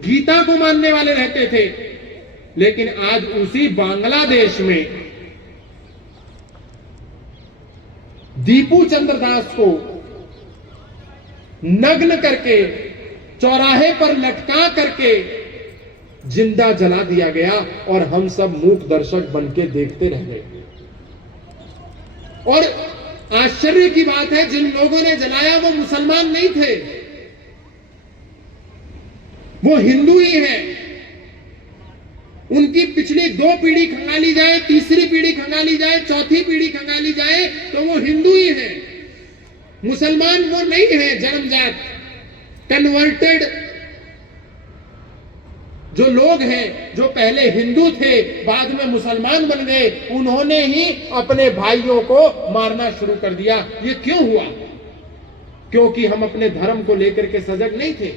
गीता को मानने वाले रहते थे, लेकिन आज उसी बांग्लादेश में दीपू चंद्र दास को नग्न करके चौराहे पर लटका करके जिंदा जला दिया गया और हम सब मूक दर्शक बनके देखते रह गए। और आश्चर्य की बात है, जिन लोगों ने जलाया वो मुसलमान नहीं थे, वो हिंदू ही हैं। उनकी पिछली 2 पीढ़ी खंगाली जाए, तीसरी पीढ़ी खंगाली जाए, चौथी पीढ़ी खंगाली जाए तो वो हिंदू ही हैं। मुसलमान वो नहीं है जन्मजात। कन्वर्टेड जो लोग हैं, जो पहले हिंदू थे बाद में मुसलमान बन गए, उन्होंने ही अपने भाइयों को मारना शुरू कर दिया। ये क्यों हुआ? क्योंकि हम अपने धर्म को लेकर के सजग नहीं थे।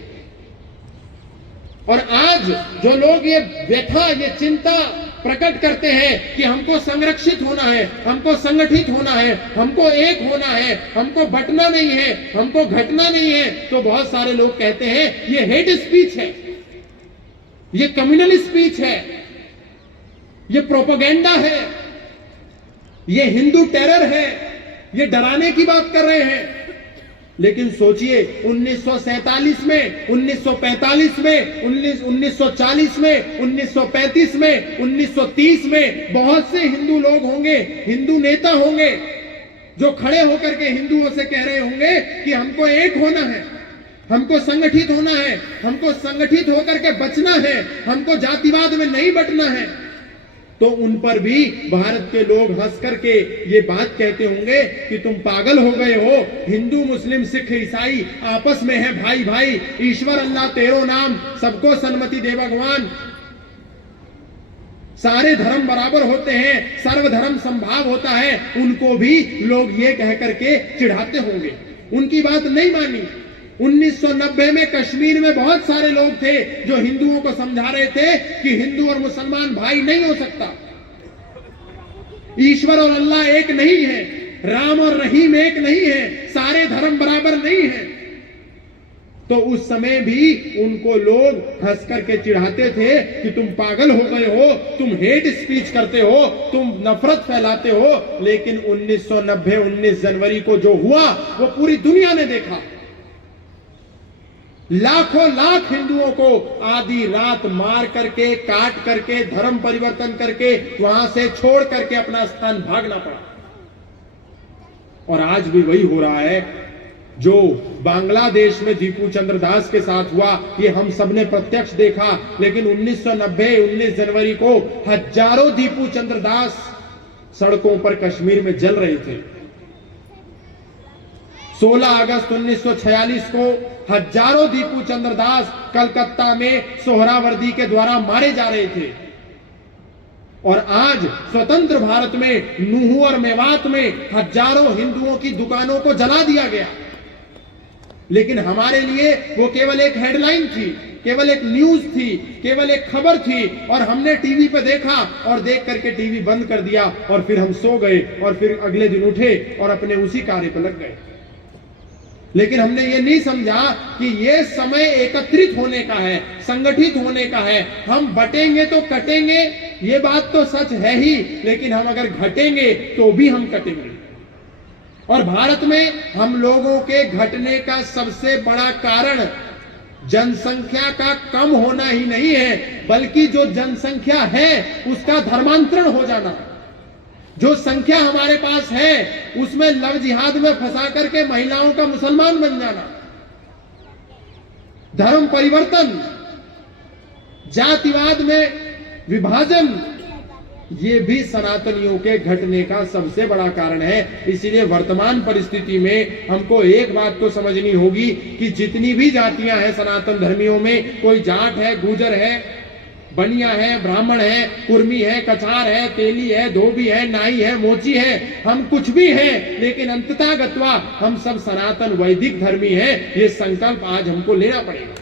और आज जो लोग ये व्यथा, ये चिंता प्रकट करते हैं कि हमको संरक्षित होना है, हमको संगठित होना है, हमको एक होना है, हमको बंटना नहीं है, हमको घटना नहीं है, तो बहुत सारे लोग कहते हैं ये हेट स्पीच है, ये कम्युनल स्पीच है, ये प्रोपेगेंडा है, ये हिंदू टेरर है, ये डराने की बात कर रहे हैं। लेकिन सोचिए 1947 में, 1945 में, 1940 में, 1935 में, 1930 में बहुत से हिंदू लोग होंगे, हिंदू नेता होंगे जो खड़े होकर के हिंदुओं से कह रहे होंगे कि हमको एक होना है, हमको संगठित होना है, हमको संगठित होकर के बचना है, हमको जातिवाद में नहीं बंटना है। तो उन पर भी भारत के लोग हंस करके ये बात कहते होंगे कि तुम पागल हो गए हो, हिंदू मुस्लिम सिख ईसाई आपस में है भाई भाई, ईश्वर अल्लाह तेरो नाम, सबको सन्मति दे भगवान, सारे धर्म बराबर होते हैं, सर्वधर्म संभाव होता है। उनको भी लोग ये कह करके चिढ़ाते होंगे। उनकी बात नहीं मानी। 1990 में कश्मीर में बहुत सारे लोग थे जो हिंदुओं को समझा रहे थे कि हिंदू और मुसलमान भाई नहीं हो सकता, ईश्वर और अल्लाह एक नहीं है, राम और रहीम एक नहीं है, सारे धर्म बराबर नहीं है। तो उस समय भी उनको लोग हंस करके चिढ़ाते थे कि तुम पागल हो गए हो, तुम हेट स्पीच करते हो, तुम नफरत फैलाते हो। लेकिन 1990 19 जनवरी को जो हुआ वो पूरी दुनिया ने देखा। लाखों लाख हिंदुओं को आधी रात मार करके, काट करके, धर्म परिवर्तन करके, वहां से छोड़ करके अपना स्थान भागना पड़ा। और आज भी वही हो रहा है जो बांग्लादेश में दीपू चंद्र दास के साथ हुआ। ये हम सबने प्रत्यक्ष देखा। लेकिन 1990 19 जनवरी को हजारों दीपू चंद्र दास सड़कों पर कश्मीर में जल रहे थे। 16 अगस्त 1946 को हजारों दीपू चंद्र दास कलकत्ता में सोहरावर्दी के द्वारा मारे जा रहे थे। और आज स्वतंत्र भारत में नूह और मेवात में हजारों हिंदुओं की दुकानों को जला दिया गया। लेकिन हमारे लिए वो केवल एक हेडलाइन थी, केवल एक न्यूज थी, केवल एक खबर थी। और हमने टीवी पे देखा और देख करके टीवी बंद कर दिया और फिर हम सो गए और फिर अगले दिन उठे और अपने उसी कार्य पर लग गए। लेकिन हमने ये नहीं समझा कि ये समय एकत्रित होने का है, संगठित होने का है। हम बटेंगे तो कटेंगे, ये बात तो सच है ही, लेकिन हम अगर घटेंगे तो भी हम कटेंगे। और भारत में हम लोगों के घटने का सबसे बड़ा कारण जनसंख्या का कम होना ही नहीं है, बल्कि जो जनसंख्या है उसका धर्मांतरण हो जाना। जो संख्या हमारे पास है उसमें लव जिहाद में फंसा करके महिलाओं का मुसलमान बन जाना, धर्म परिवर्तन, जातिवाद में विभाजन, ये भी सनातनियों के घटने का सबसे बड़ा कारण है। इसीलिए वर्तमान परिस्थिति में हमको एक बात तो समझनी होगी कि जितनी भी जातियां हैं सनातन धर्मियों में, कोई जाट है, गुर्जर है, बनिया है, ब्राह्मण है, कुर्मी है, कछार है, तेली है, धोबी है, नाई है, मोची है, हम कुछ भी हैं, लेकिन अंततः गत्वा हम सब सनातन वैदिक धर्मी हैं। ये संकल्प आज हमको लेना पड़ेगा।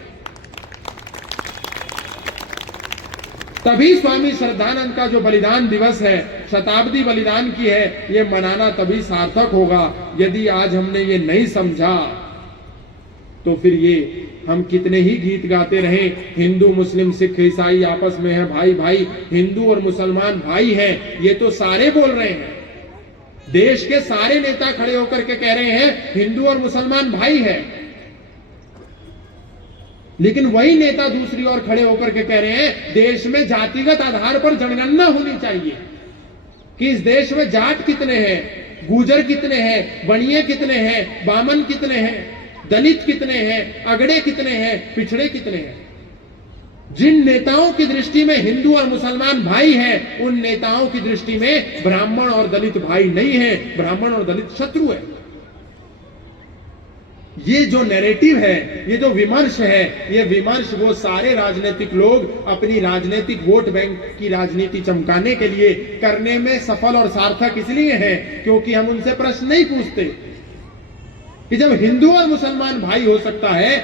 तभी स्वामी श्रद्धानंद का जो बलिदान दिवस है, शताब्दी बलिदान की है, ये मनाना तभी सार्थक होगा। यदि आज हमने ये नहीं समझा तो फिर ये हम कितने ही गीत गाते रहे, हिंदू मुस्लिम सिख ईसाई आपस में है भाई भाई, हिंदू और मुसलमान भाई हैं, ये तो सारे बोल रहे हैं। देश के सारे नेता खड़े होकर के कह रहे हैं हिंदू और मुसलमान भाई है, लेकिन वही नेता दूसरी ओर खड़े होकर के कह रहे हैं देश में जातिगत आधार पर जनगणना होनी चाहिए कि इस देश में जाट कितने हैं, गुर्जर कितने हैं, बनिए कितने हैं, बामन कितने हैं, दलित कितने हैं, अगड़े कितने हैं, पिछड़े कितने हैं। जिन नेताओं की दृष्टि में हिंदू और मुसलमान भाई हैं, उन नेताओं की दृष्टि में ब्राह्मण और दलित भाई नहीं है, ब्राह्मण और दलित शत्रु है। ये जो नैरेटिव है, ये जो विमर्श है, ये विमर्श वो सारे राजनीतिक लोग अपनी राजनीतिक वोट बैंक की राजनीति चमकाने के लिए करने में सफल और सार्थक इसलिए है क्योंकि हम उनसे प्रश्न नहीं पूछते कि जब हिंदू और मुसलमान भाई हो सकता है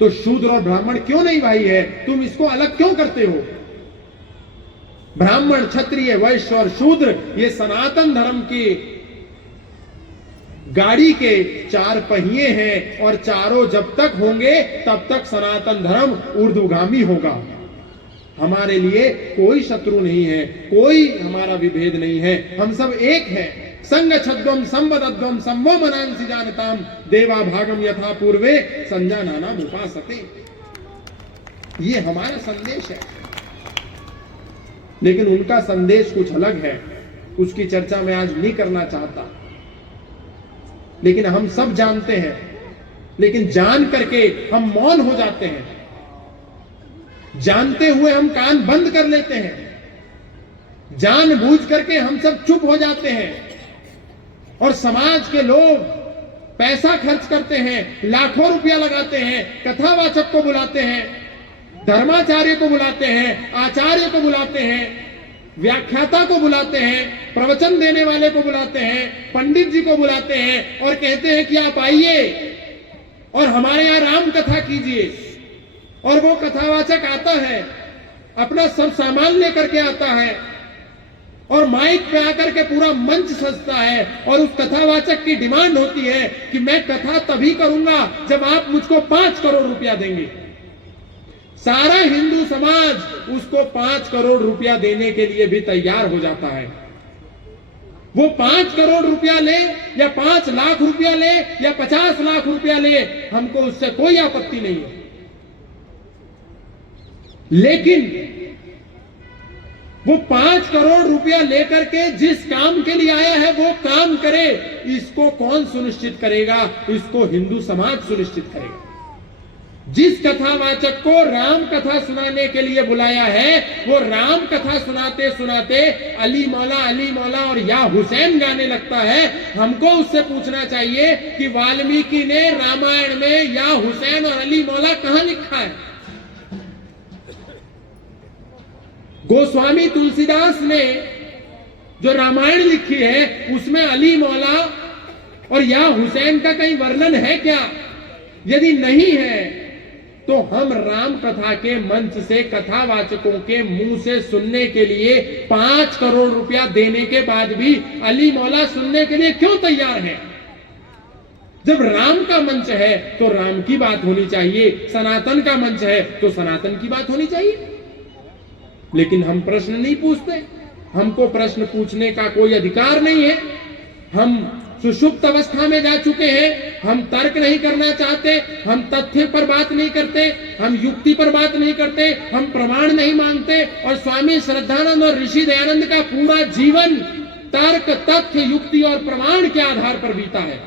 तो शूद्र और ब्राह्मण क्यों नहीं भाई है, तुम इसको अलग क्यों करते हो। ब्राह्मण, क्षत्रिय, वैश्य और शूद्र ये सनातन धर्म की गाड़ी के चार पहिए हैं और चारों जब तक होंगे तब तक सनातन धर्म ऊर्ध्वगामी होगा। हमारे लिए कोई शत्रु नहीं है, कोई हमारा विभेद नहीं है, हम सब एक हैं। संग छद्वम संवदद्वम संवो मनांसि जानताम देवा भागम यथा पूर्वे संजानाना उपासते। ये हमारा संदेश है, लेकिन उनका संदेश कुछ अलग है, उसकी चर्चा मैं आज नहीं करना चाहता। लेकिन हम सब जानते हैं, लेकिन जान करके हम मौन हो जाते हैं, जानते हुए हम कान बंद कर लेते हैं, जानबूझ करके हम सब चुप हो जाते हैं और समाज के लोग पैसा खर्च करते हैं, लाखों रुपया लगाते हैं, कथावाचक को बुलाते हैं, धर्माचार्य को बुलाते हैं, आचार्य को बुलाते हैं, व्याख्याता को बुलाते हैं, प्रवचन देने वाले को बुलाते हैं, पंडित जी को बुलाते हैं और कहते हैं कि आप आइए और हमारे यहां राम कथा कीजिए। और वो कथावाचक आता है, अपना सब सामान लेकर के आता है और माइक पे आकर के पूरा मंच सजता है और उस कथावाचक की डिमांड होती है कि मैं कथा तभी करूंगा जब आप मुझको 5 करोड़ रुपया देंगे। सारा हिंदू समाज उसको 5 करोड़ रुपया देने के लिए भी तैयार हो जाता है। वो 5 करोड़ रुपया ले या 5 लाख रुपया ले या 50 लाख रुपया ले, हमको उससे कोई आपत्ति नहीं है, लेकिन वो 5 करोड़ रुपया लेकर के जिस काम के लिए आया है वो काम करे, इसको कौन सुनिश्चित करेगा? इसको हिंदू समाज सुनिश्चित करेगा। जिस कथावाचक को राम कथा सुनाने के लिए बुलाया है, वो राम कथा सुनाते सुनाते अली मौला और या हुसैन गाने लगता है। हमको उससे पूछना चाहिए कि वाल्मीकि ने रामायण में या हुसैन और अली मौला कहां लिखा है? गोस्वामी तुलसीदास ने जो रामायण लिखी है उसमें अली मौला और या हुसैन का कहीं वर्णन है क्या? यदि नहीं है तो हम राम कथा के मंच से कथावाचकों के मुंह से सुनने के लिए 5 करोड़ रुपया देने के बाद भी अली मौला सुनने के लिए क्यों तैयार है? जब राम का मंच है तो राम की बात होनी चाहिए, सनातन का मंच है तो सनातन की बात होनी चाहिए। लेकिन हम प्रश्न नहीं पूछते, हमको प्रश्न पूछने का कोई अधिकार नहीं है। हम सुषुप्त अवस्था में जा चुके हैं, हम तर्क नहीं करना चाहते, हम तथ्य पर बात नहीं करते, हम युक्ति पर बात नहीं करते, हम प्रमाण नहीं मांगते। और स्वामी श्रद्धानंद और ऋषि दयानंद का पूरा जीवन तर्क, तथ्य, युक्ति और प्रमाण के आधार पर बीता है।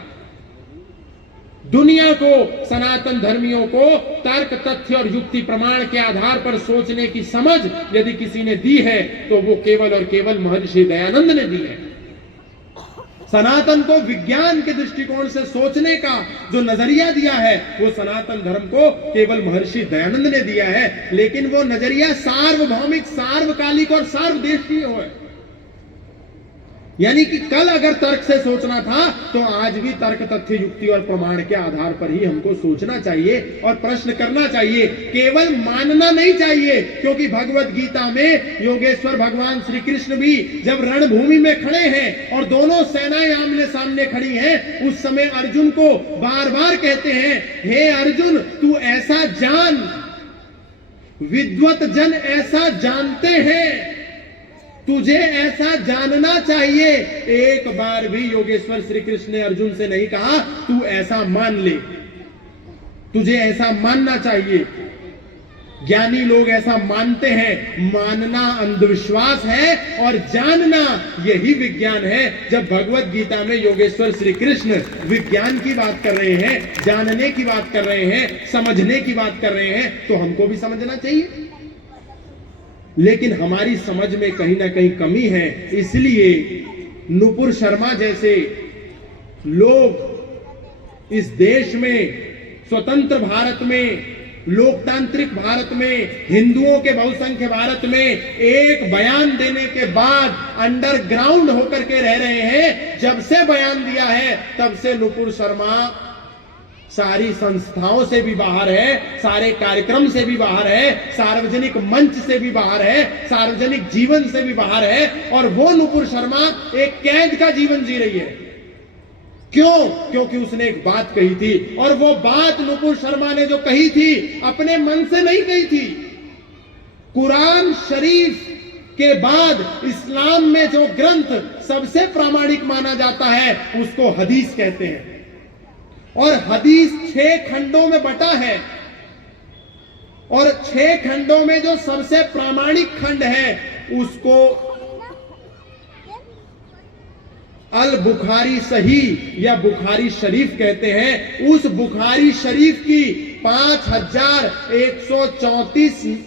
दुनिया को, सनातन धर्मियों को तर्क, तथ्य और युक्ति प्रमाण के आधार पर सोचने की समझ यदि किसी ने दी है तो वो केवल और केवल महर्षि दयानंद ने दी है। सनातन को विज्ञान के दृष्टिकोण से सोचने का जो नजरिया दिया है वो सनातन धर्म को केवल महर्षि दयानंद ने दिया है, लेकिन वो नजरिया सार्वभौमिक, सार्वकालिक और सार्वदेशीय है। यानी कि कल अगर तर्क से सोचना था तो आज भी तर्क, तथ्य, युक्ति और प्रमाण के आधार पर ही हमको सोचना चाहिए और प्रश्न करना चाहिए, केवल मानना नहीं चाहिए। क्योंकि भगवत गीता में योगेश्वर भगवान श्री कृष्ण भी जब रणभूमि में खड़े हैं और दोनों सेनाएं आमने सामने खड़ी हैं, उस समय अर्जुन को बार बार कहते हैं, हे अर्जुन तू ऐसा जान, विद्वत जन ऐसा जानते हैं, तुझे ऐसा जानना चाहिए। एक बार भी योगेश्वर श्री कृष्ण ने अर्जुन से नहीं कहा तू ऐसा मान ले, तुझे ऐसा मानना चाहिए। ज्ञानी लोग ऐसा मानते हैं। मानना अंधविश्वास है और जानना यही विज्ञान है। जब भगवत गीता में योगेश्वर श्री कृष्ण विज्ञान की बात कर रहे हैं, जानने की बात कर रहे हैं, समझने की बात कर रहे हैं, तो हमको भी समझना चाहिए। लेकिन हमारी समझ में कहीं ना कहीं कमी है। इसलिए नुपुर शर्मा जैसे लोग इस देश में, स्वतंत्र भारत में, लोकतांत्रिक भारत में, हिंदुओं के बहुसंख्य भारत में एक बयान देने के बाद अंडरग्राउंड होकर के रह रहे हैं। जब से बयान दिया है तब से नुपुर शर्मा सारी संस्थाओं से भी बाहर है, सारे कार्यक्रम से भी बाहर है, सार्वजनिक मंच से भी बाहर है, सार्वजनिक जीवन से भी बाहर है। और वो नुपुर शर्मा एक कैद का जीवन जी रही है। क्यों? क्योंकि उसने एक बात कही थी, और वो बात नुपुर शर्मा ने जो कही थी अपने मन से नहीं कही थी। कुरान शरीफ के बाद इस्लाम में जो ग्रंथ सबसे प्रामाणिक माना जाता है उसको हदीस कहते हैं। और हदीस 6 खंडों में बटा है, और 6 खंडों में जो सबसे प्रामाणिक खंड है उसको अल बुखारी सही या बुखारी शरीफ कहते हैं। उस बुखारी शरीफ की 5134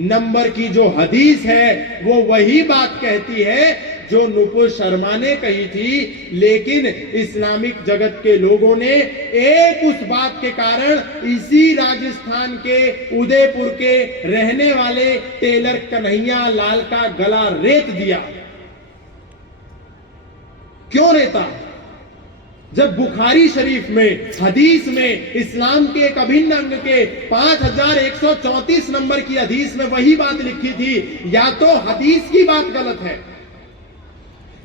नंबर की जो हदीस है वो वही बात कहती है जो नुपुर शर्मा ने कही थी। लेकिन इस्लामिक जगत के लोगों ने एक उस बात के कारण इसी राजस्थान के उदयपुर के रहने वाले टेलर कन्हैया लाल का गला रेत दिया। क्यों रेता? जब बुखारी शरीफ में, हदीस में, इस्लाम के एक अभिन्न अंग के 5134 नंबर की हदीस में वही बात लिखी थी। या तो हदीस की बात गलत है,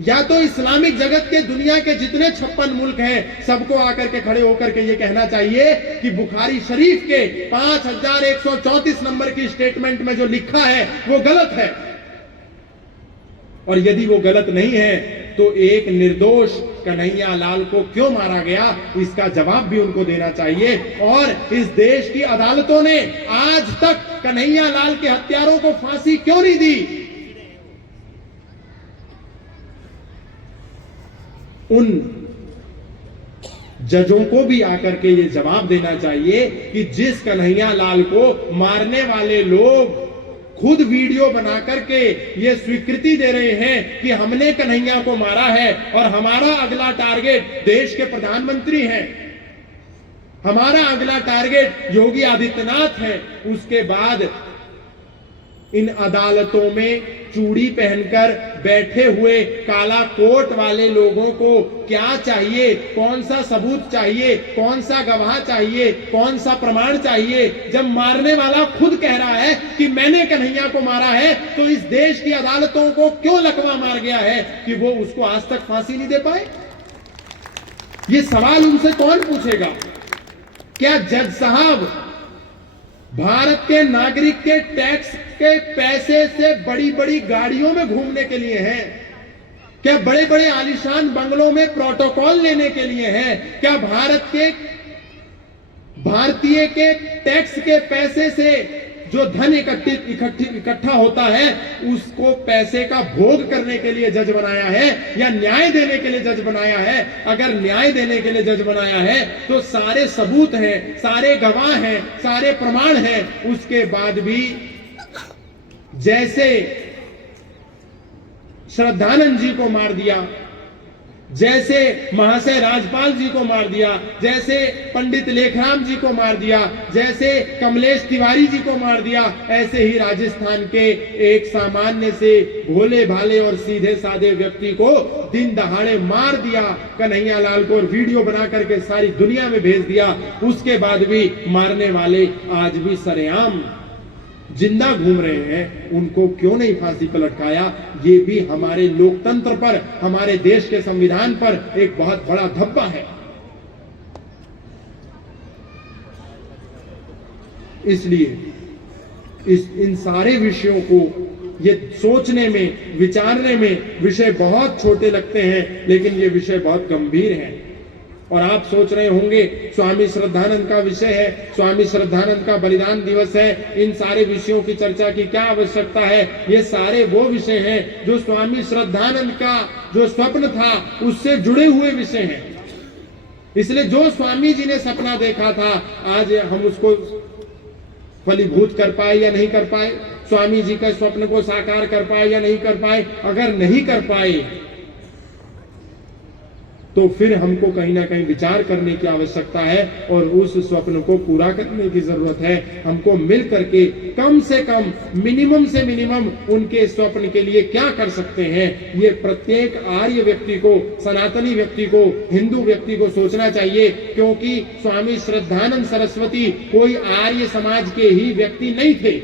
या तो इस्लामिक जगत के दुनिया के जितने 56 मुल्क हैं सबको आकर के खड़े होकर के ये कहना चाहिए कि बुखारी शरीफ के 5134 नंबर की स्टेटमेंट में जो लिखा है वो गलत है। और यदि वो गलत नहीं है तो एक निर्दोष कन्हैया लाल को क्यों मारा गया, इसका जवाब भी उनको देना चाहिए। और इस देश की अदालतों ने आज तक कन्हैया लाल के हत्यारों को फांसी क्यों नहीं दी? उन जजों को भी आकर के ये जवाब देना चाहिए कि जिस कन्हैया लाल को मारने वाले लोग खुद वीडियो बना करके ये स्वीकृति दे रहे हैं कि हमने कन्हैया को मारा है और हमारा अगला टारगेट देश के प्रधानमंत्री हैं, हमारा अगला टारगेट योगी आदित्यनाथ है, उसके बाद इन अदालतों में चूड़ी पहनकर बैठे हुए काला कोट वाले लोगों को क्या चाहिए? कौन सा सबूत चाहिए? कौन सा गवाह चाहिए? कौन सा प्रमाण चाहिए? जब मारने वाला खुद कह रहा है कि मैंने कन्हैया को मारा है, तो इस देश की अदालतों को क्यों लकवा मार गया है कि वो उसको आज तक फांसी नहीं दे पाए? ये सवाल उनसे कौन पूछेगा? क्या जज साहब भारत के नागरिक के टैक्स के पैसे से बड़ी बड़ी गाड़ियों में घूमने के लिए हैं? क्या बड़े बड़े आलीशान बंगलों में प्रोटोकॉल लेने के लिए हैं? क्या भारतीय के टैक्स के पैसे से जो धन इकट्ठा होता है उसको पैसे का भोग करने के लिए जज बनाया है या न्याय देने के लिए जज बनाया है? अगर न्याय देने के लिए जज बनाया है तो सारे सबूत हैं, सारे गवाह हैं, सारे प्रमाण हैं। उसके बाद भी जैसे श्रद्धानंद जी को मार दिया, जैसे महाशय राजपाल जी को मार दिया, जैसे पंडित लेखराम जी को मार दिया, जैसे कमलेश तिवारी जी को मार दिया, ऐसे ही राजस्थान के एक सामान्य से भोले भाले और सीधे साधे व्यक्ति को दिन दहाड़े मार दिया कन्हैया लाल को, और वीडियो बना करके सारी दुनिया में भेज दिया। उसके बाद भी मारने वाले आज भी सरेआम जिंदा घूम रहे हैं, उनको क्यों नहीं फांसी पर लटकाया? ये भी हमारे लोकतंत्र पर, हमारे देश के संविधान पर एक बहुत बड़ा धब्बा है। इसलिए इन सारे विषयों को ये सोचने में, विचारने में विषय बहुत छोटे लगते हैं, लेकिन ये विषय बहुत गंभीर है। और आप सोच रहे होंगे स्वामी श्रद्धानंद का विषय है, स्वामी श्रद्धानंद का बलिदान दिवस है, इन सारे विषयों की चर्चा की क्या आवश्यकता है? ये सारे वो विषय हैं जो स्वामी श्रद्धानंद का जो स्वप्न था उससे जुड़े हुए विषय हैं। इसलिए जो स्वामी जी ने सपना देखा था, आज हम उसको फलीभूत कर पाए या नहीं कर पाए, स्वामी जी का स्वप्न को साकार कर पाए या नहीं कर पाए, अगर नहीं कर पाए तो फिर हमको कहीं ना कहीं विचार करने की आवश्यकता है और उस स्वप्न को पूरा करने की जरूरत है। हमको मिल करके कम से कम, मिनिमम से मिनिमम उनके स्वप्न के लिए क्या कर सकते हैं, ये प्रत्येक आर्य व्यक्ति को, सनातनी व्यक्ति को, हिंदू व्यक्ति को सोचना चाहिए। क्योंकि स्वामी श्रद्धानंद सरस्वती कोई आर्य समाज के ही व्यक्ति नहीं थे।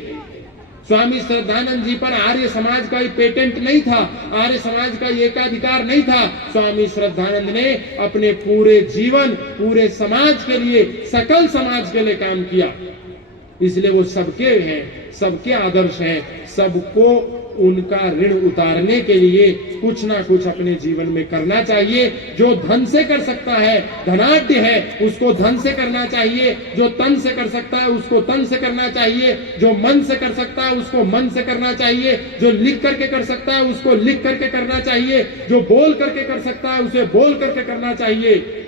स्वामी श्रद्धानंद जी पर आर्य समाज का पेटेंट नहीं था, आर्य समाज का एकाधिकार नहीं था। स्वामी श्रद्धानंद ने अपने पूरे जीवन, पूरे समाज के लिए, सकल समाज के लिए काम किया। इसलिए वो सबके हैं, सबके आदर्श हैं, सबको उनका ऋण उतारने के लिए कुछ ना कुछ अपने जीवन में करना चाहिए। जो धन से कर सकता है, धनाढ्य है, उसको धन से करना चाहिए। जो तन से कर सकता है उसको तन से करना चाहिए। जो मन से कर सकता है उसको मन से करना चाहिए। जो लिख करके कर सकता है उसको लिख करके करना चाहिए। जो बोल करके कर सकता है उसे बोल करके करना चाहिए।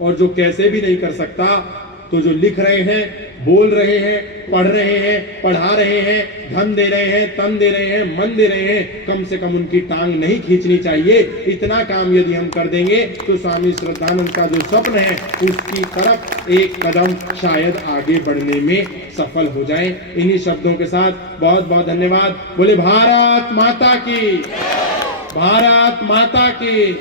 और जो कैसे भी नहीं कर सकता, तो जो लिख रहे हैं, बोल रहे हैं, पढ़ रहे हैं, पढ़ा रहे हैं, धन दे रहे हैं, तन दे रहे हैं, मन दे रहे हैं, कम से कम उनकी टांग नहीं खींचनी चाहिए। इतना काम यदि हम कर देंगे तो स्वामी श्रद्धानंद का जो स्वप्न है उसकी तरफ एक कदम शायद आगे बढ़ने में सफल हो जाए। इन्हीं शब्दों के साथ बहुत बहुत धन्यवाद। बोले भारत माता की, भारत माता की।